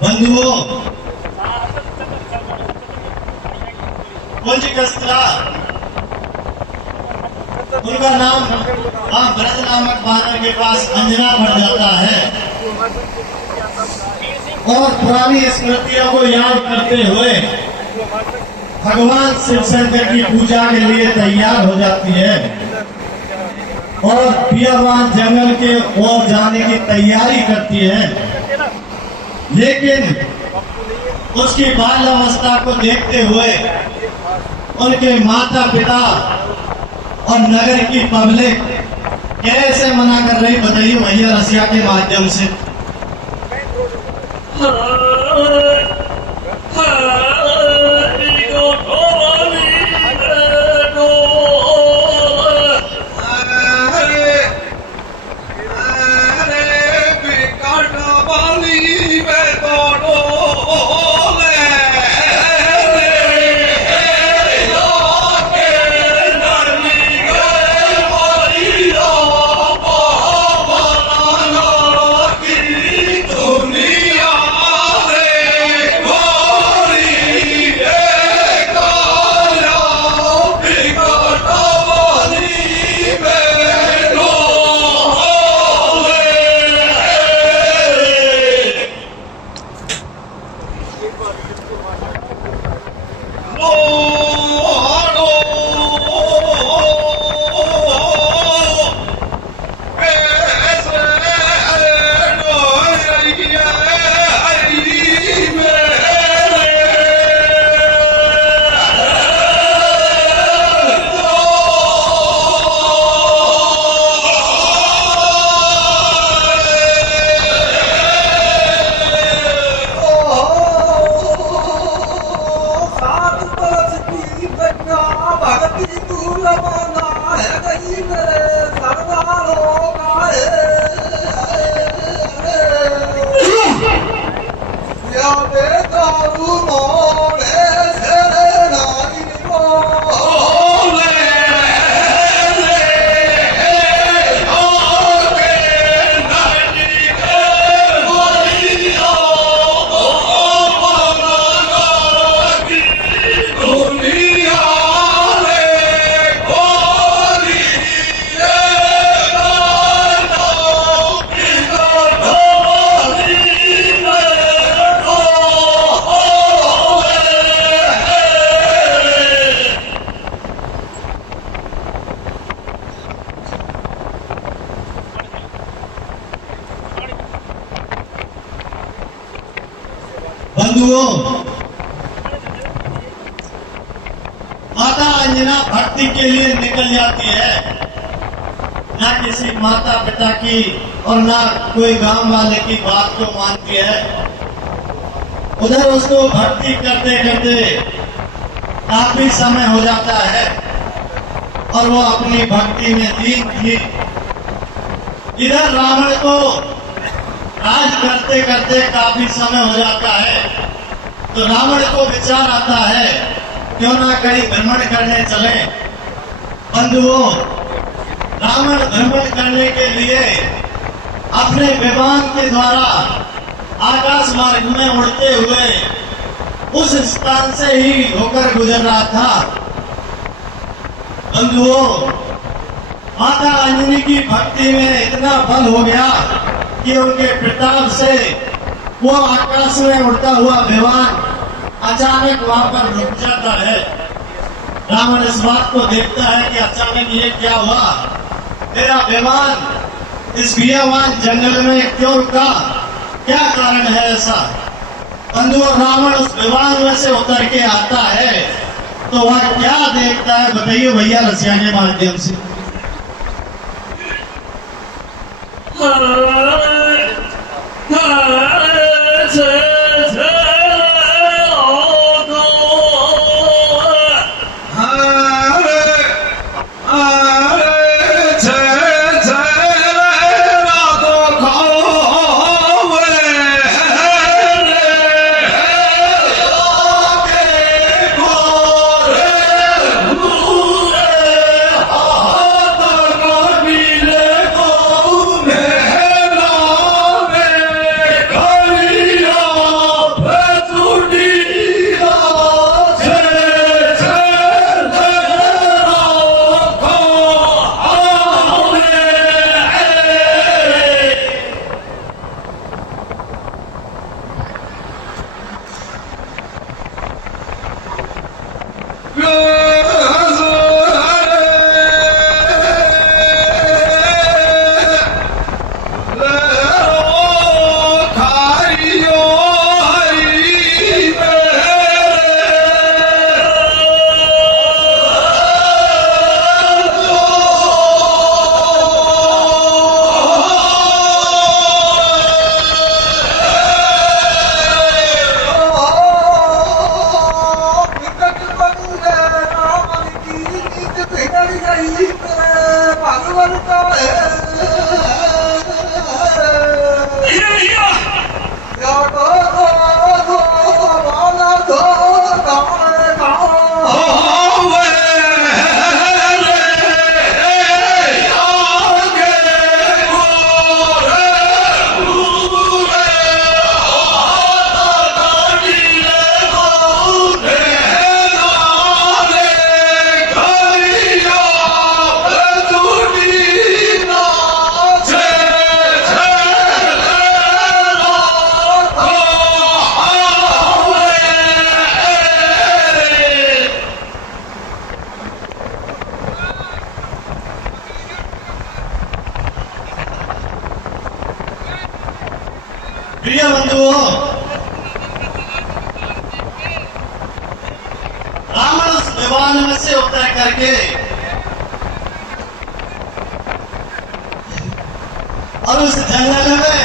बंधुओं, कुछ कस्त्रा उनका नाम ब्रज नामक बानर के पास अंजना बढ़ जाता है और पुरानी स्मृतियों को याद करते हुए भगवान शिव शंकर की पूजा के लिए तैयार हो जाती है और पियावान जंगल के ओर जाने की तैयारी करती है। लेकिन उसकी बाल अवस्था को देखते हुए उनके माता पिता और नगर की पब्लिक कैसे मना कर रही बताइए भैया रसिया के माध्यम से। बंधुओं, माता अंजना भक्ति के लिए निकल जाती है, ना किसी माता पिता की और ना कोई गांव वाले की बात को मानती है। उधर उसको भक्ति करते करते काफी समय हो जाता है और वो अपनी भक्ति में लीन थी। इधर रावण को राज करते करते काफी समय हो जाता है तो रावण को विचार आता है क्यों ना कहीं भ्रमण करने चले। बंधुओं, रावण भ्रमण करने के लिए अपने विमान के द्वारा आकाश मार्ग में उड़ते हुए उस स्थान से ही होकर गुजर रहा था। बंधुओं, माता अंजनी की भक्ति में इतना बल हो गया कि उनके प्रताप से वो आकाश में उड़ता हुआ विमान अचानक वहां पर रुक जाता है। रावण इस बात को देखता है कि अचानक ये क्या हुआ, मेरा विमान इस बियावान जंगल में क्यों रुका, क्या कारण है ऐसा। बंधु, रावण उस विमान में से उतर के आता है तो वह क्या देखता है बताइए भैया रसिया के माध्यम से। प्रिय बंधुओं, रावण उस विमान में से उतर करके और उस जंगल में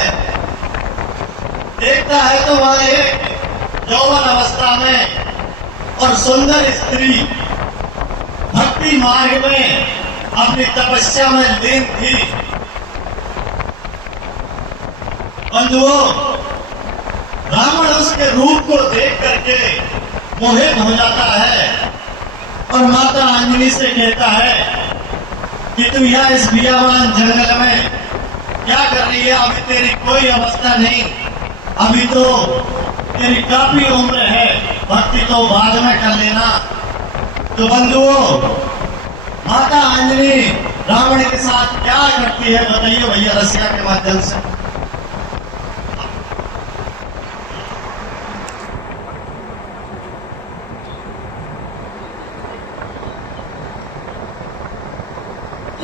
देखता है तो वह एक यौवन अवस्था में और सुंदर स्त्री भक्ति मार्ग में अपनी तपस्या में लीन थी। बंधुओं, रावण उसके रूप को देख करके मोहित हो जाता है और माता अंजनी से कहता है कि तू यहाँ इस बियावान जंगल में क्या कर रही है, अभी तेरी कोई अवस्था नहीं, अभी तो तेरी काफी उम्र है, भक्ति तो बाद में कर लेना। तो बंधुओं, माता अंजनी रावण के साथ क्या करती है बताइए भैया रसिया के माध्यम से।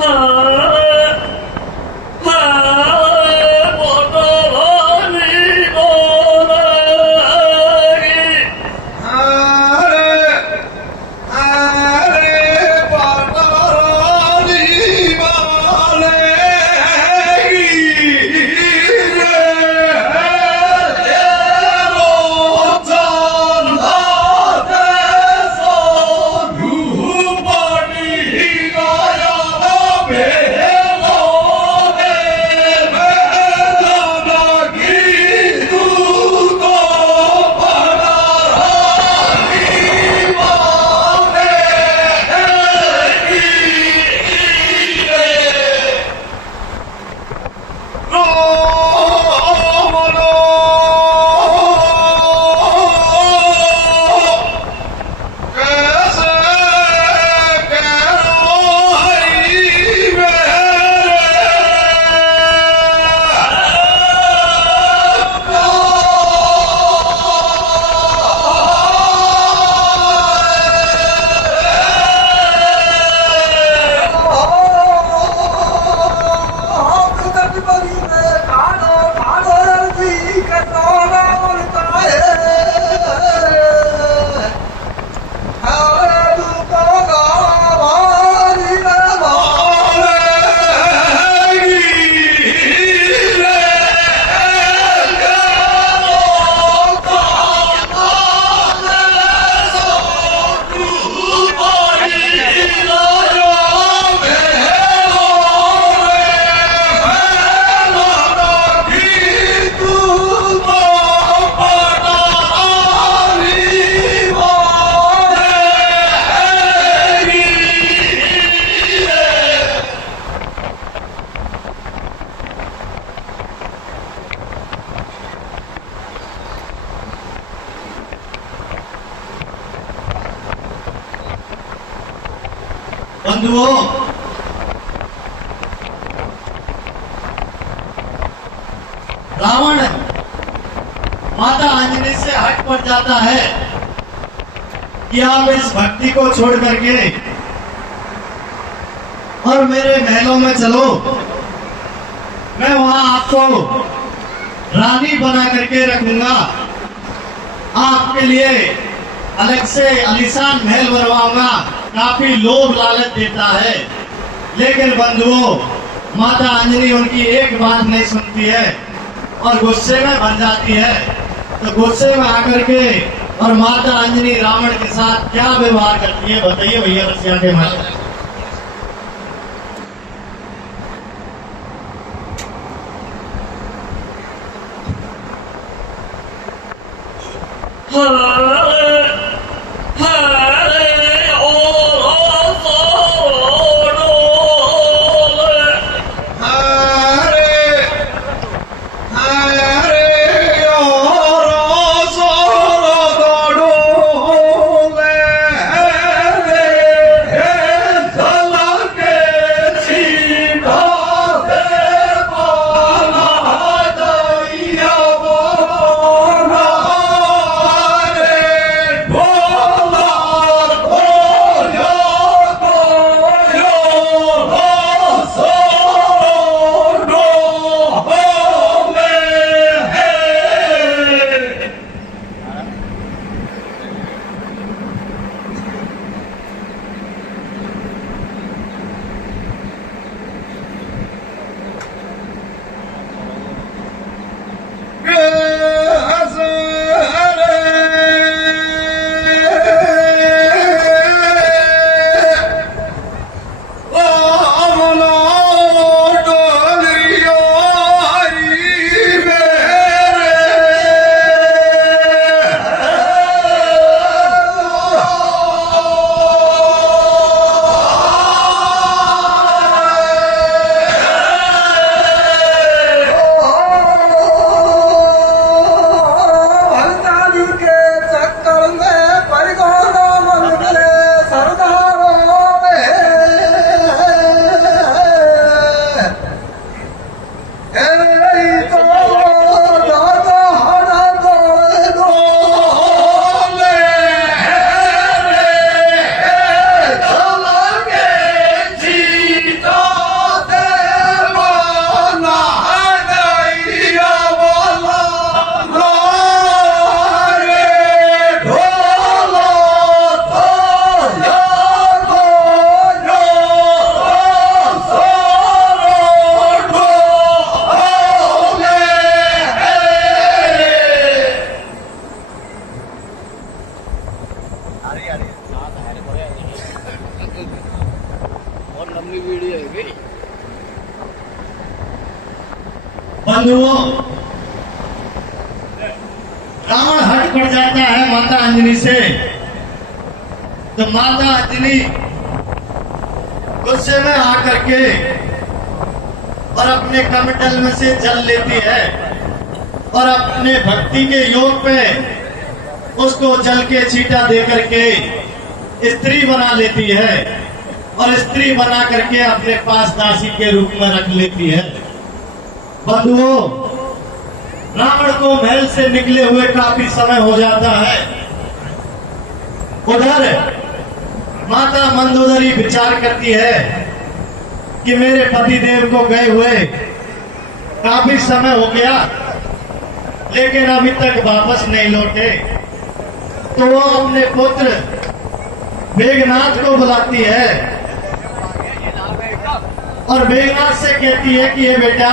Hey! बंधुओं, रावण माता अंजनी से हट पड़ जाता है कि आप इस भक्ति को छोड़ करके और मेरे महलों में चलो, मैं वहां आपको रानी बना करके रखूंगा, आपके लिए अलग से आलीशान महल बनवाऊंगा। काफी लोभ लालच देता है, लेकिन बंधुओं माता अंजनी उनकी एक बात नहीं सुनती है और गुस्से में बन जाती है। तो गुस्से में आकर के और माता अंजनी रावण के साथ क्या व्यवहार करती है, बताइए भैया रसिया के माता। बंधुओं, रावण हट पड़ जाता है माता अंजनी से। तो माता अंजनी गुस्से में आकर के और अपने कमंडल में से जल लेती है और अपने भक्ति के योग पे उसको जल के छींटा दे करके स्त्री बना लेती है और स्त्री बना करके अपने पास दासी के रूप में रख लेती है। बंधुओं, रावण को महल से निकले हुए काफी समय हो जाता है। उधर माता मंदोदरी विचार करती है कि मेरे पतिदेव को गए हुए काफी समय हो गया, लेकिन अभी तक वापस नहीं लौटे। तो वो अपने पुत्र मेघनाथ को बुलाती है और मेघनाथ से कहती है कि ये बेटा,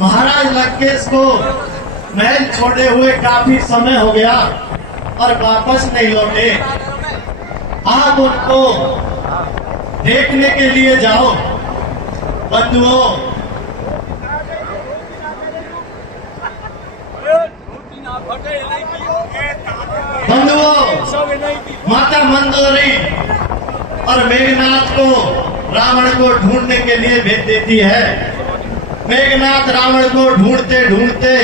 महाराज लंकेश को महल छोड़े हुए काफी समय हो गया और वापस नहीं लौटे, आप उनको देखने के लिए जाओ। बंधुओं, माता मंदोदरी और मेघनाथ को रावण को ढूंढने के लिए भेज देती है। मेघनाथ रावण को ढूंढते ढूंढते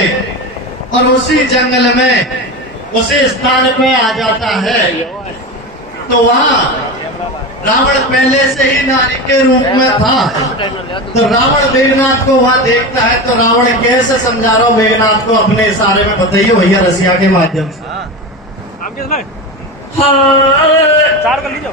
और उसी जंगल में उसी स्थान पे आ जाता है। तो वहां रावण पहले से ही नारी के रूप में था। तो रावण मेघनाथ को वहां देखता है तो रावण कैसे समझा रहा हूं मेघनाथ को अपने इशारे में, बताइए भैया रसिया के माध्यम से। चार कर लीजिए।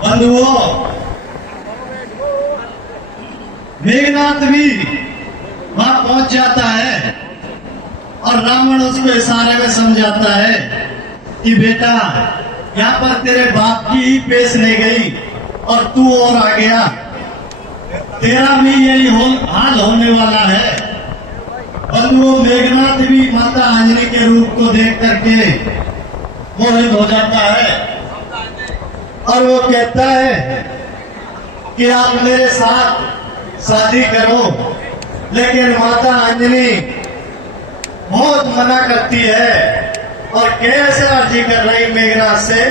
बंधुओं, मेघनाथ भी वहां पहुंच जाता है और रावण उसको इशारे में समझाता है कि बेटा यहाँ पर तेरे बाप की ही पेश नहीं गई और तू और आ गया, तेरा भी यही हाल होने वाला है। बंधुओं, मेघनाथ भी माता अंजनी के रूप को देख करके मोहित हो जाता है और वो कहता है कि आप मेरे साथ शादी करो, लेकिन माता अंजनी बहुत मना करती है और कैसे अर्जी कर रही मेघनाथ से।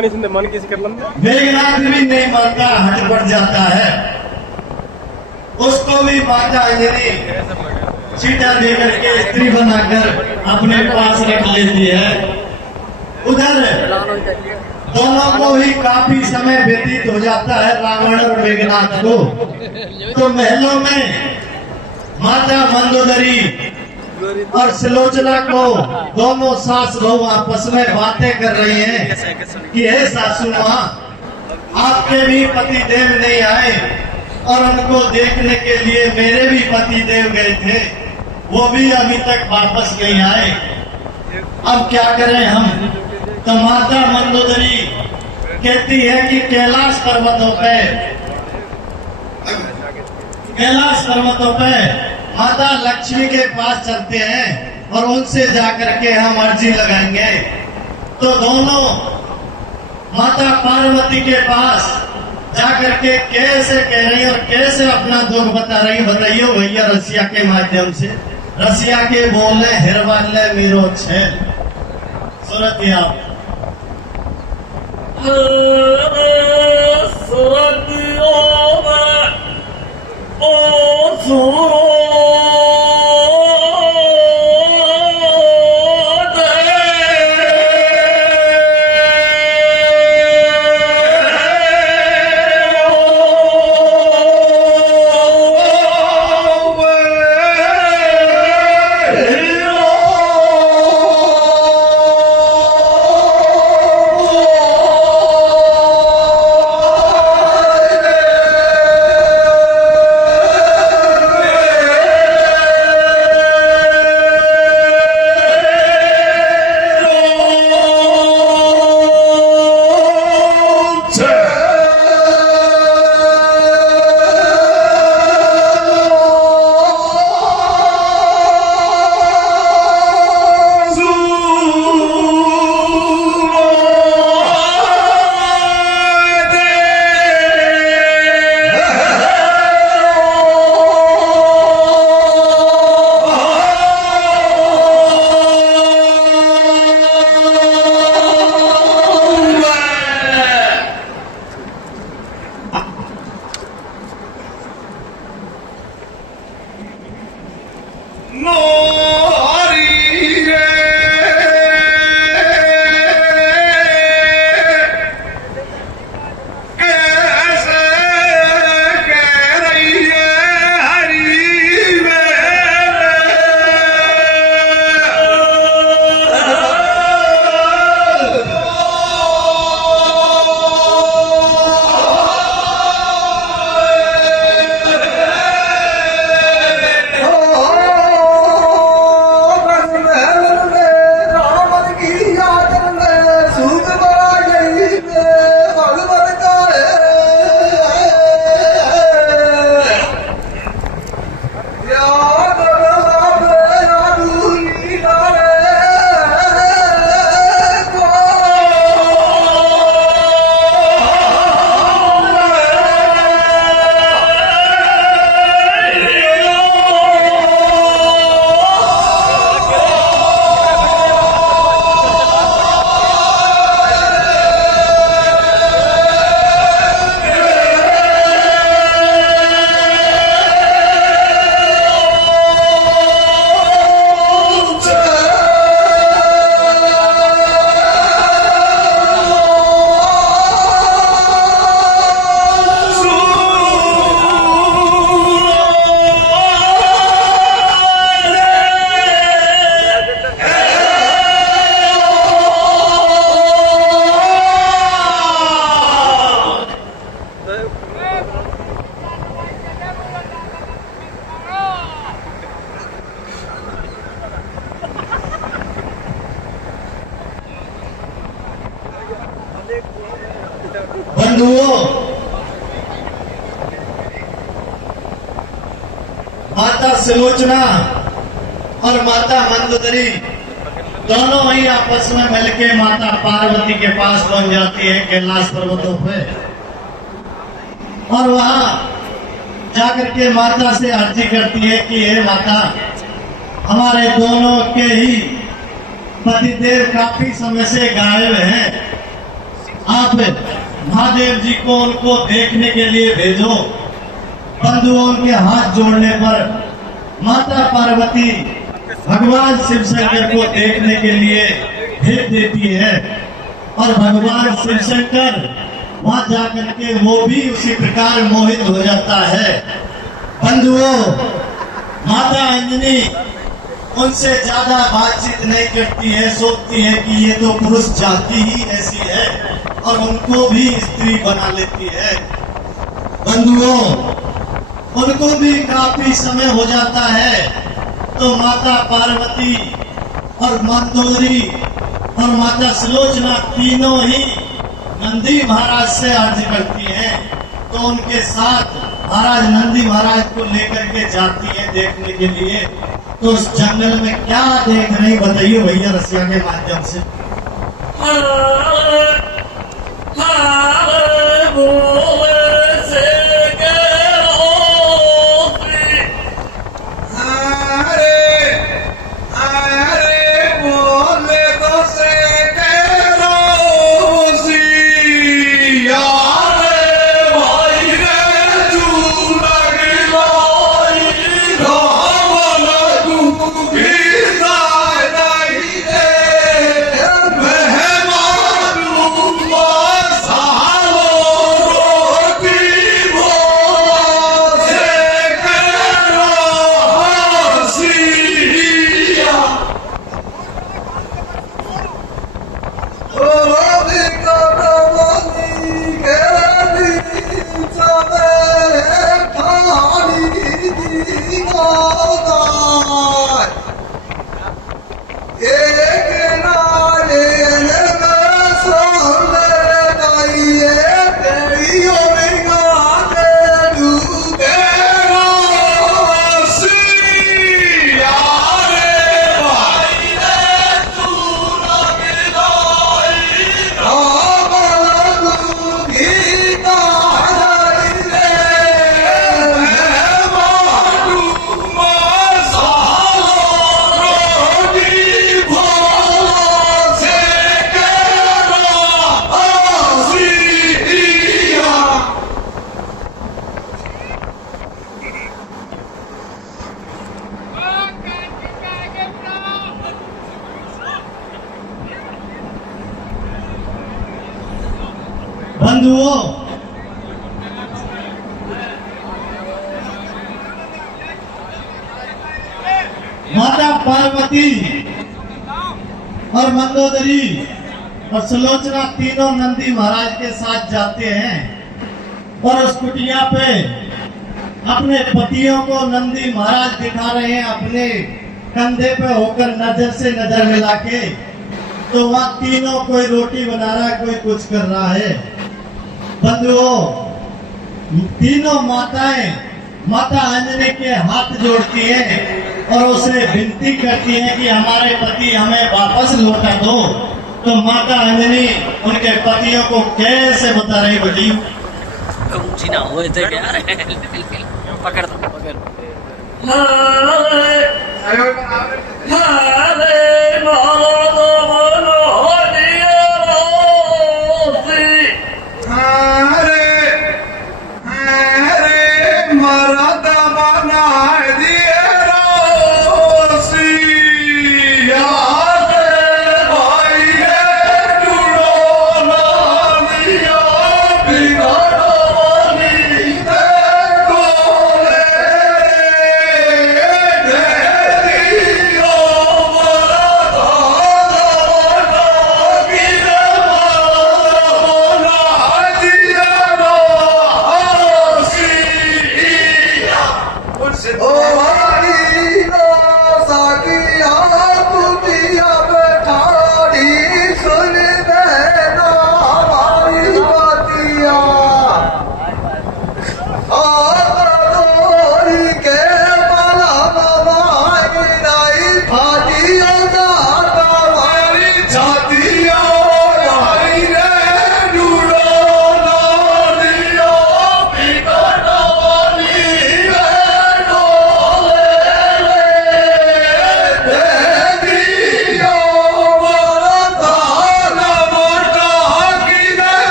मनी सुनते मन किसी कर लंबे मेघनाथ भी नहीं मानता, हट पड़ जाता है। उसको भी माता अंजनी सीटा देकर के स्त्री बनाकर अपने पास रख लेती है। उधर दोनों को ही काफी समय व्यतीत हो जाता है, रावण और मेघनाथ को। तो महलों में माता मंदोदरी और सुलोचना को दोनों सास बहू आपस में बातें कर रही हैं कि हे सासू माँ, आपके भी पति देव नहीं आए और उनको देखने के लिए मेरे भी पति देव गए थे, वो भी अभी तक वापस नहीं आए। अब क्या करें हम? तो माता मंदोदरी कहती है कि कैलाश पर्वतों पे माता लक्ष्मी के पास चलते हैं और उनसे जाकर के हम अर्जी लगाएंगे। तो दोनों माता पार्वती के पास जाकर के कैसे कह रही और कैसे अपना दुख बता रही, बताइए भैया रसिया के माध्यम से। रसिया के बोले हिरवाले मीरो छे सूरत आप बंधुओं, माता सुलोचना और माता मंदोदरी दोनों ही आपस में मिलके माता पार्वती के पास पहुंच जाती है कैलाश पर्वतों पे, और वहां जाकर के माता से अर्जी करती है कि हे माता, हमारे दोनों के ही पतिदेव काफी समय से गायब हैं, आप महादेव जी को उनको देखने के लिए भेजो। बंधुओं के हाथ जोड़ने पर माता पार्वती भगवान शिव शंकर को देखने के लिए भेज देती है और भगवान शिव शंकर वहां जाकर के वो भी उसी प्रकार मोहित हो जाता है। बंधुओं, माता अंजनी उनसे ज्यादा बातचीत नहीं करती है, सोचती है कि ये तो पुरुष जाति ही ऐसी है और उनको भी स्त्री बना लेती है। बंधुओं, उनको भी काफी समय हो जाता है तो माता पार्वती और मंदोदरी और माता सुलोचना तीनों ही नंदी महाराज से अर्ज करती हैं। तो उनके साथ महाराज नंदी महाराज को लेकर के जाती है देखने के लिए। तो उस जंगल में क्या देख रही बताइए भैया रसिया के माध्यम से। बंधुओं, माता पार्वती और मंदोदरी और सुलोचना तीनों नंदी महाराज के साथ जाते हैं और उस कुटिया पे अपने पतियों को नंदी महाराज दिखा रहे हैं अपने कंधे पे होकर नजर से नजर मिला के। तो वहां तीनों कोई रोटी बना रहा है, कोई कुछ कर रहा है। बंधुओं, तीनों माताएं माता अंजनी के हाथ जोड़ती हैं और उसे विनती करती हैं कि हमारे पति हमें वापस लौटा दो। तो माता अंजनी उनके पतियों को कैसे बता रही बड़ी पकड़ दो पकड़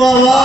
बाबा